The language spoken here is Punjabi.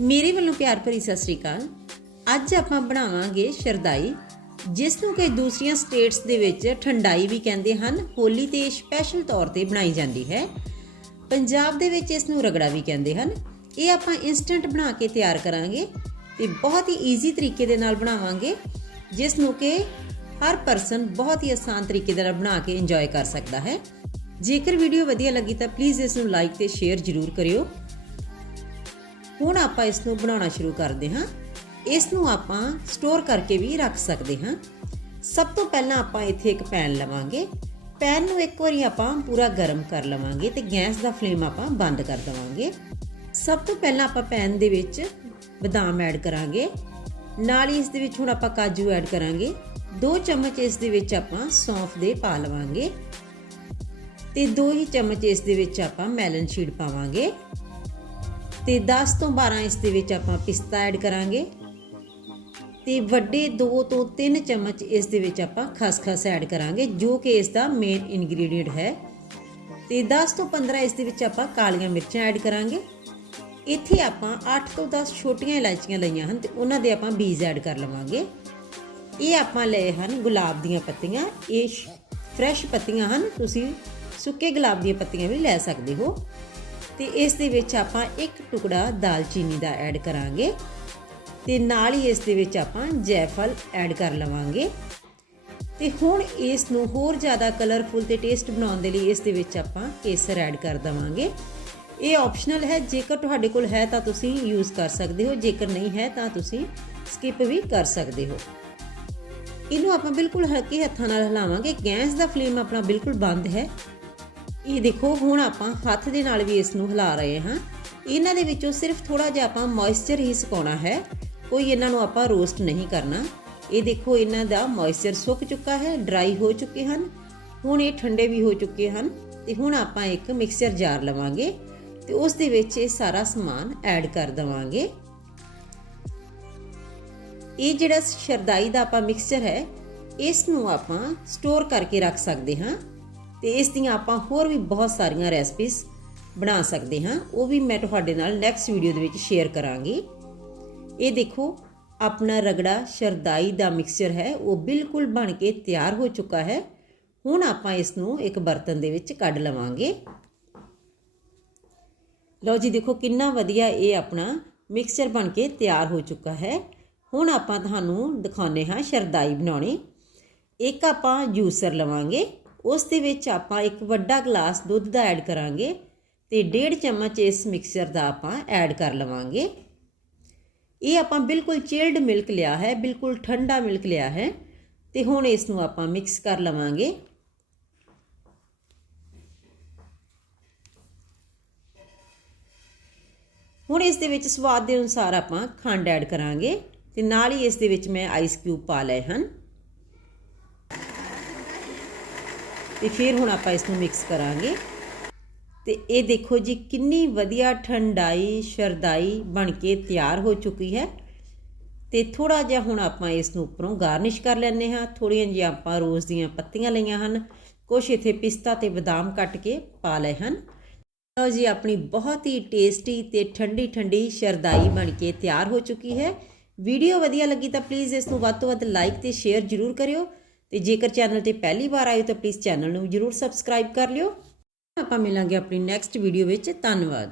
ਮੇਰੇ ਵੱਲੋਂ ਪਿਆਰ ਭਰੀ ਸਤਿ ਸ੍ਰੀ ਅਕਾਲ। ਅੱਜ ਆਪਾਂ ਬਣਾਵਾਂਗੇ ਸ਼ਰਦਾਈ, ਜਿਸ ਨੂੰ ਕਿ ਦੂਸਰੀਆਂ ਸਟੇਟਸ ਦੇ ਵਿੱਚ ਠੰਡਾਈ ਵੀ ਕਹਿੰਦੇ ਹਨ, ਹੋਲੀ ਤੇ ਸਪੈਸ਼ਲ ਤੌਰ ਤੇ ਬਣਾਈ ਜਾਂਦੀ ਹੈ। ਪੰਜਾਬ ਦੇ ਵਿੱਚ ਇਸ ਨੂੰ ਰਗੜਾ ਵੀ ਕਹਿੰਦੇ ਹਨ। ਇਹ ਆਪਾਂ ਇਨਸਟੈਂਟ ਬਣਾ ਕੇ ਤਿਆਰ ਕਰਾਂਗੇ ਤੇ ਬਹੁਤ ਹੀ ਈਜ਼ੀ ਤਰੀਕੇ ਦੇ ਨਾਲ ਬਣਾਵਾਂਗੇ, ਜਿਸ ਨੂੰ ਕਿ ਹਰ ਪਰਸਨ ਬਹੁਤ ਹੀ ਆਸਾਨ ਤਰੀਕੇ ਦੇ ਨਾਲ ਬਣਾ ਕੇ ਇੰਜੋਏ ਕਰ ਸਕਦਾ ਹੈ। ਜੇਕਰ ਵੀਡੀਓ ਵਧੀਆ ਲੱਗੀ ਤਾਂ ਪਲੀਜ਼ ਇਸ ਨੂੰ ਲਾਈਕ ਤੇ ਸ਼ੇਅਰ ਜ਼ਰੂਰ ਕਰਿਓ। ਹੁਣ ਆਪਾਂ ਇਸ ਨੂੰ ਬਣਾਉਣਾ ਸ਼ੁਰੂ ਕਰਦੇ ਹਾਂ। ਇਸ ਨੂੰ ਆਪਾਂ ਸਟੋਰ ਕਰਕੇ ਵੀ ਰੱਖ ਸਕਦੇ ਹਾਂ। ਸਭ ਤੋਂ ਪਹਿਲਾਂ ਆਪਾਂ ਇੱਥੇ ਇੱਕ ਪੈਨ ਲਵਾਂਗੇ। ਪੈਨ ਨੂੰ ਇੱਕ ਵਾਰੀ ਆਪਾਂ ਪੂਰਾ ਗਰਮ ਕਰ ਲਵਾਂਗੇ ਤੇ ਗੈਸ ਦਾ ਫਲੇਮ ਆਪਾਂ ਬੰਦ ਕਰ ਦਵਾਂਗੇ। ਸਭ ਤੋਂ ਪਹਿਲਾਂ ਆਪਾਂ ਪੈਨ ਦੇ ਵਿੱਚ ਬਦਾਮ ਐਡ ਕਰਾਂਗੇ। ਨਾਲ ਹੀ ਇਸ ਦੇ ਵਿੱਚ ਹੁਣ ਆਪਾਂ ਕਾਜੂ ਐਡ ਕਰਾਂਗੇ। 2 ਚਮਚ ਇਸ ਦੇ ਵਿੱਚ ਆਪਾਂ ਸੌਂਫ ਦੇ ਪਾ ਲਵਾਂਗੇ। ਤੇ 2 ਹੀ ਚਮਚ ਇਸ ਦੇ ਵਿੱਚ ਆਪਾਂ ਮੈਲਨ ਸ਼ੀਡ ਪਾਵਾਂਗੇ। ਤੇ 10 ਤੋਂ 12 ਇਸ ਦੇ ਵਿੱਚ ਆਪਾਂ ਪਿਸਤਾ ਐਡ ਕਰਾਂਗੇ। ਤੇ ਵੱਡੇ 2 ਤੋਂ 3 ਚਮਚ ਇਸ ਦੇ ਵਿੱਚ ਆਪਾਂ ਖਸਖਸ ਐਡ ਕਰਾਂਗੇ, ਜੋ ਕਿ ਇਸ ਦਾ ਮੇਨ ਇਨਗਰੀਡੀਅੰਟ ਹੈ। ਤੇ 10 ਤੋਂ 15 ਇਸ ਦੇ ਵਿੱਚ ਆਪਾਂ ਕਾਲੀਆਂ ਮਿਰਚਾਂ ਐਡ ਕਰਾਂਗੇ। ਇੱਥੇ ਆਪਾਂ 8 ਤੋਂ 10 ਛੋਟੀਆਂ ਇਲਾਇਚੀਆਂ ਲਈਆਂ ਹਨ ਤੇ ਉਹਨਾਂ ਦੇ ਆਪਾਂ ਬੀਜ ਐਡ ਕਰ ਲਵਾਂਗੇ। ਇਹ ਆਪਾਂ ਲਏ ਹਨ ਗੁਲਾਬ ਦੀਆਂ ਪੱਤੀਆਂ। ਇਹ ਫਰੈਸ਼ ਪੱਤੀਆਂ ਹਨ, ਤੁਸੀਂ ਸੁੱਕੇ ਗੁਲਾਬ ਦੀਆਂ ਪੱਤੀਆਂ ਵੀ ਲੈ ਸਕਦੇ ਹੋ। ਤੇ ਇਸ ਦੇ ਵਿੱਚ ਆਪਾਂ ਇੱਕ ਟੁਕੜਾ ਦਾਲਚੀਨੀ ਦਾ ਐਡ ਕਰਾਂਗੇ ਤੇ ਨਾਲ ਹੀ ਇਸ ਦੇ ਵਿੱਚ ਆਪਾਂ ਜੈਫਲ ਐਡ ਕਰ ਲਵਾਂਗੇ। ਤੇ ਹੁਣ ਇਸ ਨੂੰ ਹੋਰ ਜ਼ਿਆਦਾ ਕਲਰਫੁਲ ਤੇ ਟੇਸਟ ਬਣਾਉਣ ਦੇ ਲਈ ਇਸ ਦੇ ਵਿੱਚ ਆਪਾਂ ਕੇਸਰ ਐਡ ਕਰ ਦਵਾਂਗੇ। ਇਹ ਆਪਸ਼ਨਲ ਹੈ, ਜੇਕਰ ਤੁਹਾਡੇ ਕੋਲ ਹੈ ਤਾਂ ਤੁਸੀਂ ਯੂਜ਼ ਕਰ ਸਕਦੇ ਹੋ, ਜੇਕਰ ਨਹੀਂ ਹੈ ਤਾਂ ਤੁਸੀਂ ਸਕਿਪ ਵੀ ਕਰ ਸਕਦੇ ਹੋ। ਇਹਨੂੰ ਆਪਾਂ ਬਿਲਕੁਲ ਹਲਕੇ ਹੱਥਾਂ ਨਾਲ ਹਿਲਾਵਾਂਗੇ। ਗੈਸ ਦਾ ਫਲੇਮ ਆਪਣਾ ਬਿਲਕੁਲ ਬੰਦ ਹੈ। ਇਹ ਦੇਖੋ, ਹੁਣ ਆਪਾਂ ਹੱਥ ਦੇ ਨਾਲ ਵੀ ਇਸ ਨੂੰ ਹਿਲਾ ਰਹੇ ਹਾਂ। ਇਹਨਾਂ ਦੇ ਵਿੱਚੋਂ ਸਿਰਫ ਥੋੜਾ ਜਿਹਾ ਆਪਾਂ ਮੋਇਸਚਰ ਹੀ ਸੁਕਾਉਣਾ ਹੈ। ਕੋਈ ਇਹਨਾਂ ਨੂੰ ਆਪਾਂ ਰੋਸਟ ਨਹੀਂ ਕਰਨਾ। ਇਹ ਦੇਖੋ, ਇਹਨਾਂ ਦਾ ਮੋਇਸਚਰ ਸੁੱਕ ਚੁੱਕਾ ਹੈ ਡਰਾਈ ਹੋ ਚੁੱਕੇ ਹਨ। ਹੁਣ ਇਹ ਠੰਡੇ ਵੀ ਹੋ ਚੁੱਕੇ ਹਨ ਤੇ ਹੁਣ ਆਪਾਂ ਇੱਕ ਮਿਕਸਚਰ ਜਾਰ ਲਵਾਂਗੇ ਤੇ ਉਸ ਦੇ ਵਿੱਚ ਇਹ ਸਾਰਾ ਸਮਾਨ ਐਡ ਕਰ ਦਵਾਂਗੇ। ਇਹ ਜਿਹੜਾ ਸ਼ਰਦਾਈ ਦਾ ਆਪਾਂ ਮਿਕਸਚਰ ਹੈ, ਇਸ ਨੂੰ ਆਪਾਂ ਸਟੋਰ ਕਰਕੇ ਰੱਖ ਸਕਦੇ ਹਾਂ। ਤੇ ਇਸ ਦੀਆਂ ਆਪਾਂ ਹੋਰ ਵੀ ਬਹੁਤ ਸਾਰੀਆਂ ਰੈਸਪੀਜ਼ ਬਣਾ ਸਕਦੇ ਹਾਂ। ਉਹ ਵੀ ਮੈਂ ਤੁਹਾਡੇ ਨਾਲ ਨੈਕਸਟ ਵੀਡੀਓ ਦੇ ਵਿੱਚ ਸ਼ੇਅਰ ਕਰਾਂਗੀ। ਇਹ ਦੇਖੋ, ਆਪਣਾ ਰਗੜਾ ਸ਼ਰਦਾਈ ਦਾ ਮਿਕਸਚਰ ਹੈ। ਉਹ ਬਿਲਕੁਲ ਬਣ ਕੇ ਤਿਆਰ ਹੋ ਚੁੱਕਾ ਹੈ। ਹੁਣ ਆਪਾਂ ਇਸ ਨੂੰ ਇੱਕ ਬਰਤਨ ਦੇ ਵਿੱਚ ਕੱਢ ਲਵਾਂਗੇ। ਲਓ ਜੀ, ਦੇਖੋ ਕਿੰਨਾ ਵਧੀਆ ਇਹ ਆਪਣਾ ਮਿਕਸਚਰ ਬਣ ਕੇ ਤਿਆਰ ਹੋ ਚੁੱਕਾ ਹੈ। ਹੁਣ ਆਪਾਂ ਤੁਹਾਨੂੰ ਦਿਖਾਉਨੇ ਹਾਂ ਸ਼ਰਦਾਈ ਬਣਾਉਣੀ। ਇੱਕ ਆਪਾਂ ਜੂਸਰ ਲਵਾਂਗੇ। ਉਸ ਦੇ ਵਿੱਚ ਆਪਾਂ ਇੱਕ ਵੱਡਾ ਗਲਾਸ ਦੁੱਧ ਦਾ ਐਡ ਕਰਾਂਗੇ ਤੇ 1.5 ਚਮਚ ਇਸ ਮਿਕਸਚਰ ਦਾ ਆਪਾਂ ਐਡ ਕਰ ਲਵਾਂਗੇ। ਇਹ ਆਪਾਂ ਬਿਲਕੁਲ ਚਿਲਡ ਮਿਲਕ ਲਿਆ ਹੈ, ਬਿਲਕੁਲ ਠੰਡਾ ਮਿਲਕ ਲਿਆ ਹੈ ਤੇ ਹੁਣ ਇਸ ਨੂੰ ਆਪਾਂ ਮਿਕਸ ਕਰ ਲਵਾਂਗੇ। ਹੁਣ ਇਸ ਦੇ ਵਿੱਚ ਸਵਾਦ ਦੇ ਅਨੁਸਾਰ ਆਪਾਂ ਖੰਡ ਐਡ ਕਰਾਂਗੇ ਤੇ ਨਾਲ ਹੀ ਇਸ ਦੇ ਵਿੱਚ ਮੈਂ ਆਈਸ ਕਿਊਬ ਪਾ ਲਏ ਹਨ। ਤੇ ਫਿਰ ਹੁਣ ਆਪਾਂ ਇਸ ਨੂੰ ਮਿਕਸ ਕਰਾਂਗੇ। ਤੇ ਇਹ ਦੇਖੋ ਜੀ ਕਿੰਨੀ ਵਧੀਆ ਠੰਡਾਈ, ਸ਼ਰਦਾਈ ਬਣ ਕੇ ਤਿਆਰ ਹੋ ਚੁੱਕੀ ਹੈ। ਤੇ ਥੋੜਾ ਜਿਹਾ ਹੁਣ ਆਪਾਂ ਇਸ ਨੂੰ ਉੱਪਰੋਂ ਗਾਰਨਿਸ਼ ਕਰ ਲੈਣੇ ਹਾਂ। ਥੋੜੀਆਂ ਜਿਹੀਆਂ ਆਪਾਂ ਰੋਜ਼ ਦੀਆਂ ਪੱਤੀਆਂ ਲਈਆਂ ਹਨ। ਕੁਝ ਇਥੇ ਪਿਸਤਾ ਤੇ ਬਦਾਮ ਕੱਟ ਕੇ ਪਾ ਲਏ ਹਨ। ਲਓ ਜੀ, ਆਪਣੀ ਬਹੁਤ ਹੀ ਟੇਸਟੀ ਤੇ ਠੰਡੀ ਠੰਡੀ ਸ਼ਰਦਾਈ ਬਣ ਕੇ ਤਿਆਰ ਹੋ ਚੁੱਕੀ ਹੈ। ਵੀਡੀਓ ਵਧੀਆ ਲੱਗੀ ਤਾਂ ਪਲੀਜ਼ ਇਸ ਨੂੰ ਵੱਧ ਤੋਂ ਵੱਧ ਲਾਈਕ ਤੇ ਸ਼ੇਅਰ ਜ਼ਰੂਰ ਕਰਿਓ। ਤੇ ਜੇਕਰ ਚੈਨਲ ਤੇ ਪਹਿਲੀ ਵਾਰ ਆਏ ਤਾਂ ਪਲੀਜ਼ ਚੈਨਲ ਨੂੰ ਜ਼ਰੂਰ ਸਬਸਕ੍ਰਾਈਬ ਕਰ ਲਿਓ। ਆਪਾਂ ਮਿਲਾਂਗੇ ਆਪਣੀ ਨੈਕਸਟ ਵੀਡੀਓ ਵਿੱਚ। ਧੰਨਵਾਦ।